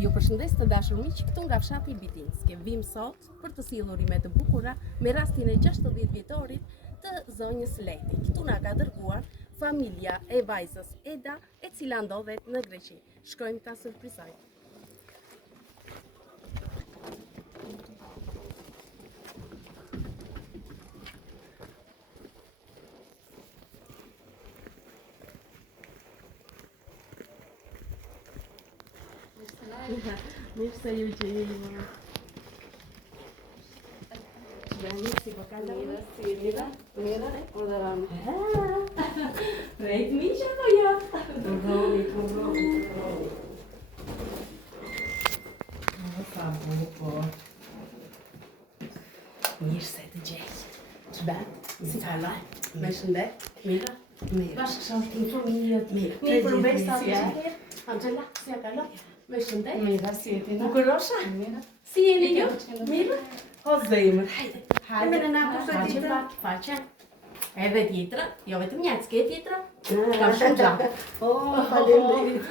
Ju përshëndes të dashur miq këtu nga fshati Bitinske. Vim sot për të sjellur urime të bukura me rastin e 60 vjetorit të zonjës Leti. Këtu na ka dërguar familja e vajzës Eda, e cila ndodhet në Greqi. Shkojmë ta surprizojmë. Mirë se ju gjeni. Mirë si po kanë mirë. Mirë, po daram. Rejt miq apo jo? Provoni. Sa bukur. Mirë se të gjej. Ç'bën? Si kalla? Me shëndet? Mirë. Bashkë shohim fëmijët. Mirë për besa të gjej. Angela, si e kalon? Me shëndet? Mirë, si e ti na? Bukurosha? Mirë. Si jeni ju? Mirë? O zemër, hajde. Me në na kusë tjetra? Faqe. Edhe tjetra, jo vetëm një, s'ke tjetra? Kam shumë gjatë. Faleminderit.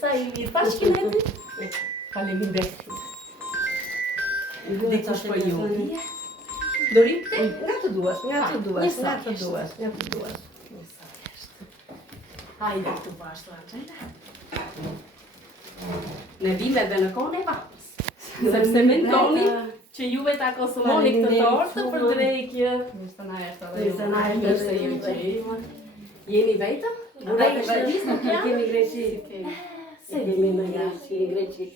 Sa i mirë, pashkin e ti? Faleminderit. Dikush po ju. Dorim te? Nga të duash. Hajde të bashkë, Angela. Ne vime dhe në kone vapës, sepse mendoni që juve ta konsumoni këtë tortë për drekje. Mirë se na erdhët. Mirë se ju gjejmë. Jeni vetëm? Kemi Greqi. Se Kemi në Greqi.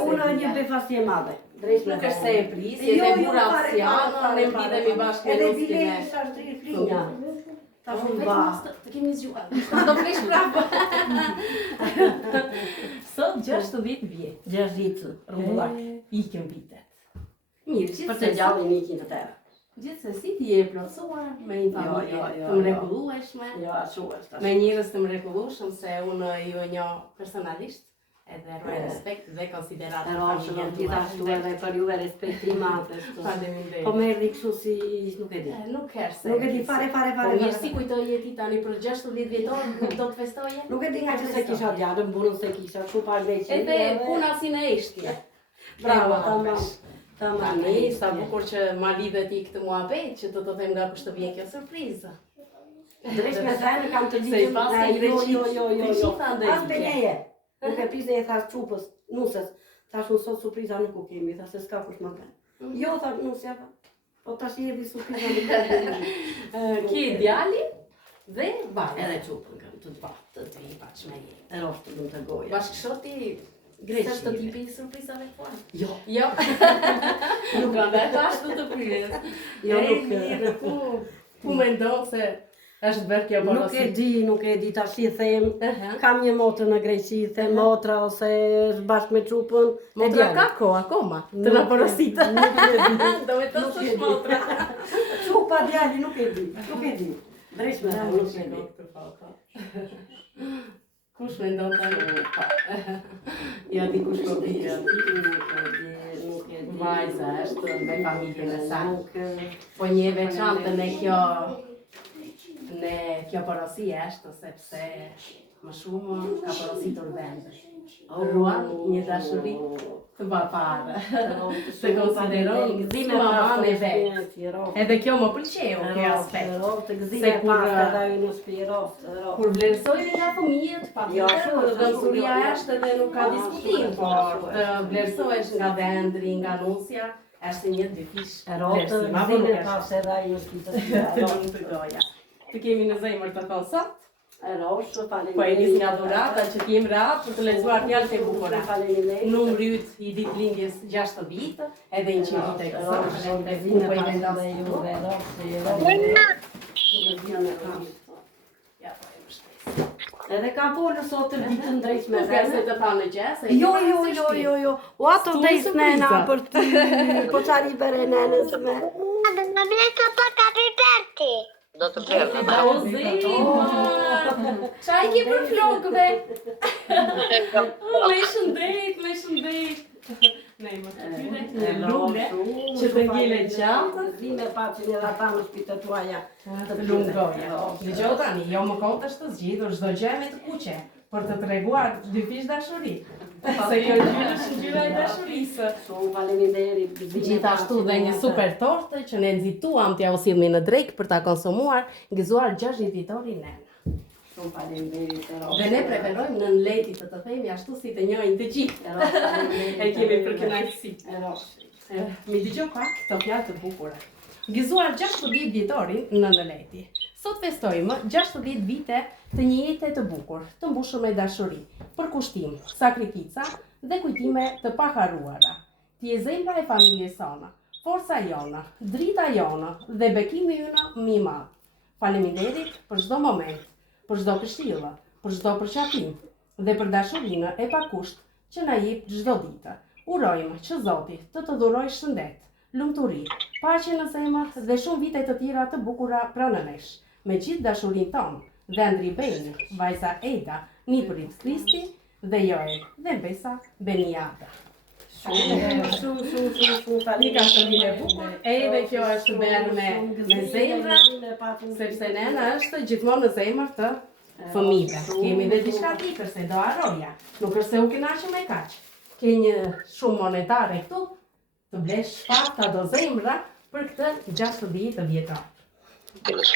Unë një befasje madhe. Nuk është se e prisje, dhe bura opciano, ne mbidhemi bashkë me Edhe luskin bile e... isha shtri flinja. Ta shumë ba. Të kemi zgjuar. Do flesh prapë. Sot 60 vjet. 60 rrumbullak. Ikën vitet. Mirë, Për të gjallin ikin të tëra. Gjithsesi ti je plotësuar me një familje të mrekullueshme, Jo, ashtu. me njerëz të mrekullueshëm, se unë ju e njoh personalisht, edhe ruaj respekt dhe konsiderat të familjen Gjithashtu edhe për juve respekti madh. Faleminderit. Po merri kështu si nuk e di. Nuk herse. Nuk e di fare. Po mirë, si kujtoje ti tani për 60 vjetor, nuk do të festoje? Nuk e di nga që se kisha djallën, bunën se kisha kështu pa Greqi. Edhe puna si në eshtje. Bravo, tamam. Tani, sa bukur që ma lidhet i këtë muhabet, që të them nga kush të vjen kjo surprizë. Dresh me thënë kam të Se i digjën. pas e Greqit, Jo. Greqita ndër As penjeje. Nuk e pise e thash çupës, nusës. Thash unë sot surpriza nuk u kemi, thash se s'ka kush më ka. Jo, thash nusja. Po tash jepi surpriza nuk ka. Ki djali dhe baba. Edhe çupën kam të bashkë. Të vi bashkë me je. E roftë në të goja. Bashkëshorti Greqi. Sa të tipi surprizave tuaja? Jo. Jo. Nuk kanë dhe tash do të pyes. Jo, nuk. Mirë, ku mendon se është bërë kjo porosi? Nuk e di tash i them. Kam një motrë në Greqi, them motra ose është bashkë me çupën. Motra ka kohë akoma të na porositë. Do me të thosh motra. Çupa djali nuk e di. Dresh me thënë nuk e di. Kush mendon tani? Ja di kush po di. Nuk e di. Vajza është me familjen e saj. Po një veçantë në kjo porosi është sepse më shumë ka porositur vendi. Ruan një dashuri të bapare. Se konsideroj gëzime mamane vetë. Edhe kjo më pëlqeu kjo aspekt. Kur vlerësojnë nga fëmijët, patjetër, dëmsuria është edhe nuk ka diskutim, por të vlerësohesh nga vendri, nga nusja, është një dyfish vlerësim. Gëzime pas edhe ai në spitë. Të kemi në zemër të thonë sot. Faleminderit. Po e nis nga dhurata që t'jem rahat për të lexuar fjalët e bukura. Numri yt i ditëlindjes 60 vit, edhe 100 vite kësaj. Gëzime pas edhe juve. Edhe kam folur sot të ditën drejt me Nuk e se të thanë gjë. Jo. O ato drejt nëna për ty. Po çari bëre nënës me. Më bletë të kapi perti. Do të blerë. Çaj ke për flokëve? Me shëndet. Ne më të tyre, lunge, që të ngile gjatë. Vime pacin edhe ata në shpitët tuaja. Të lungoja. Dëgjoj tani, jo më kontë është të zgjidhur çdo gjë me të kuqe, për të treguar dy fish dashuri. Se kjo gjyre është gjyre ngjyra e dashurisë. Shumë faleminderit. Gjithashtu dhe një super torte që ne nxituam t'ja u sillni në drekë për ta konsumuar, gëzuar 60 ditori Nena. Shumë faleminderit. Dhe ne preferojmë në leti të themi ashtu si të njohin të gjithë. E kemi për kënaqësi. Mi dëgjoj pak këto fjalë të bukura. Gëzuar 60 vjetorin në leti. Sot festojmë 60 vite të një jete të bukur, të mbushur me dashuri, përkushtim, sakrifica dhe kujtime të paharruara. Ti je zemra e familjes sona, forca jona, drita jona dhe bekimi ynë më i madh. Faleminderit për çdo moment, për çdo këshillë, për çdo përqafim dhe për dashurinë e pakusht që na jep çdo ditë. Urojmë që Zoti të dhurojë shëndet, lumturi, paqe në zemër dhe shumë vite të tjera të bukura pranë nesh. Me gjithë dashurinë tonë, dhe Andri Beni, vajza Eda, Nipërit Kristi dhe Joel dhe Besa Beniata. Shumë Një ka shëndin e bukur, edhe kjo është bërë me zemra, sepse Nena është gjithmonë në zemër të fëmijëve. Kemi dhe diçka tjetër se do harroja, nuk është se u kënaqem me kaq. Ke një shumë monetare këtu, të blesh shpata do zemra për këtë 60 vjetor. Mos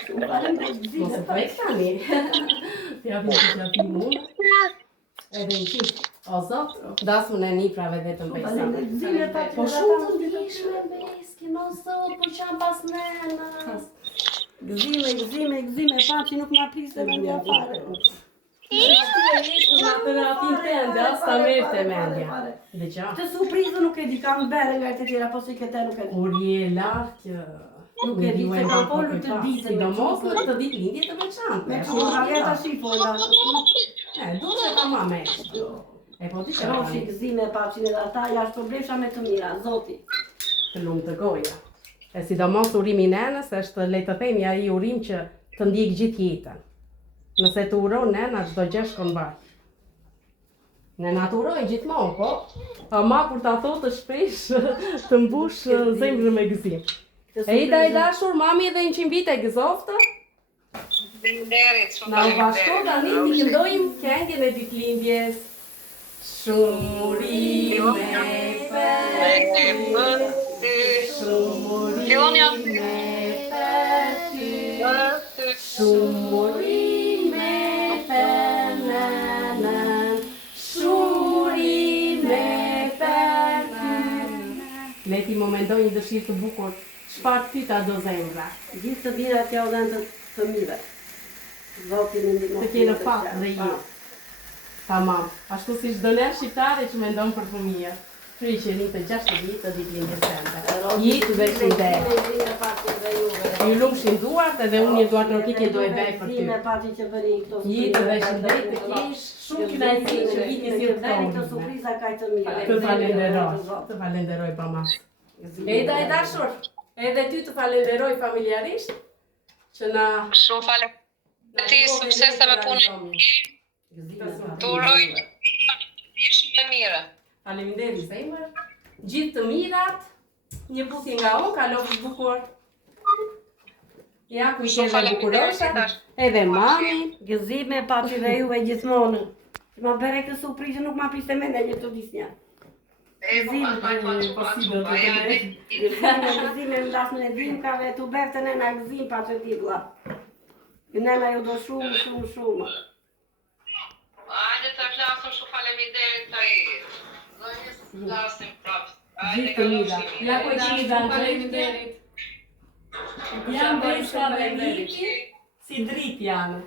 e bëj tani. Ja vjen që ti mund. Edhe një qift. O Zot, dasmën e niprave dhe të mbesa. Po shumë të ndryshme beskin, o Zot, po qam pas Nenës. Gëzime, pa që nuk ma prisë dhe mendja fare. Në terapin tënde, as ta merr te mendja. Dëgjoj. Të surprizë nuk e di, kam bere nga të tjera, po si këte nuk e di. Kur je lartë, Nuk e di se kam polur të ditë. Sidomos në këtë ditë lindje të veçantë. Me që nuk avja të shifola. Duhet që ka ma meshtë. E po ti që Roshi gëzime papshin edhe ata, jashtë problesha me të mira, Zoti. të lumë të goja. E sidomos urimi Nenës është le të themi ai urim që të ndjek gjithë jetën. Nëse të uron Nena, çdo gjë shkon bashkë. Nena të uroj gjithmonë, po, ama kur ta thotë shpesh të mbush zemrën me gëzim. Ejda e dashur, mami edhe 100 vite gëzoftë. Faleminderit, shumë Na bashko tani të këndojmë këngën e ditëlindjes. Shumë urime për ty, shumë urime për ty, shumë urime për Nenën, shumë urime për ty. Le ti më mendoj një dëshirë të bukur, çfarë pyeta do zemra. Gjithë të mirat ja u dhenë të fëmijëve. Zoti më ndihmo. Të kene fat dhe jetë. Tamam, ashtu si çdo ner shqiptare që mendon për fëmijë. Kryqeni të 60 të ditëlindjes tënde. Jetë dhe shëndet. Ju lumshin duart edhe unë një duart rokike do e bëj për ty. Pati që bëri këto. Jetë dhe shëndet të kesh shumë kënaqësi që viti si të Këto surpriza kaq të mira. Të falenderoj bamas. Eda e dashur, edhe ty të falenderoj familjarisht që na Shumë faleminderit ti, suksese me punën. Të uroj një shumë e mire. Faleminderit zemër. Gjithë të mirat, një puthje nga unë, kalofsh bukur. Ja ku i ke dhe bukuroshat, edhe mami. Gëzime papi dhe juve gjithmonë. Që ma bere këtë surprizë nuk ma priste mendja një të disnja. Gëzime në dasmën e dimkave, të beftë Nena gëzim pa që titla. Nena ju do shumë. Hajde të flasëm shumë faleminderit të i. Zonjës flasim prapë. Gjithë të mira. Ja ku i qini dhe faleminderit. Janë besa dhe viti, si drit janë.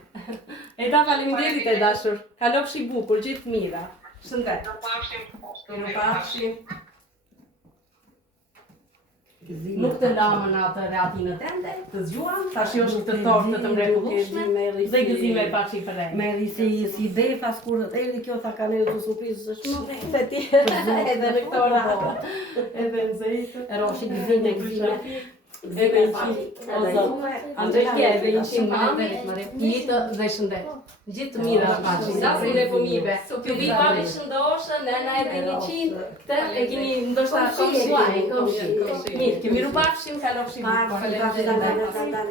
Eda faleminderit e dashur. Kalofshi bukur, gjithë mira. Shëndet. Në pafshim. Nuk të lamën atë reatinë tënde, të zgjuan, tash jo është këtë tortë të mrekullueshme dhe gëzime paçi për e. Meri si defa skur të erdhi kjo tha kanë të surprizë është më Se ti edhe në këto rato, edhe në zejtë. Roshi gëzime. Edhe në qitë, o zotë. Andrejtje, edhe në qitë mami, jetë dhe shëndet. Gjithë të mira paçi, dasmin e fëmijëve. Ju vi pavi shëndoshë, Nena edhe 100, këtë e keni ndoshta komshi. Mirë, kemi rupafshim, kalofshim.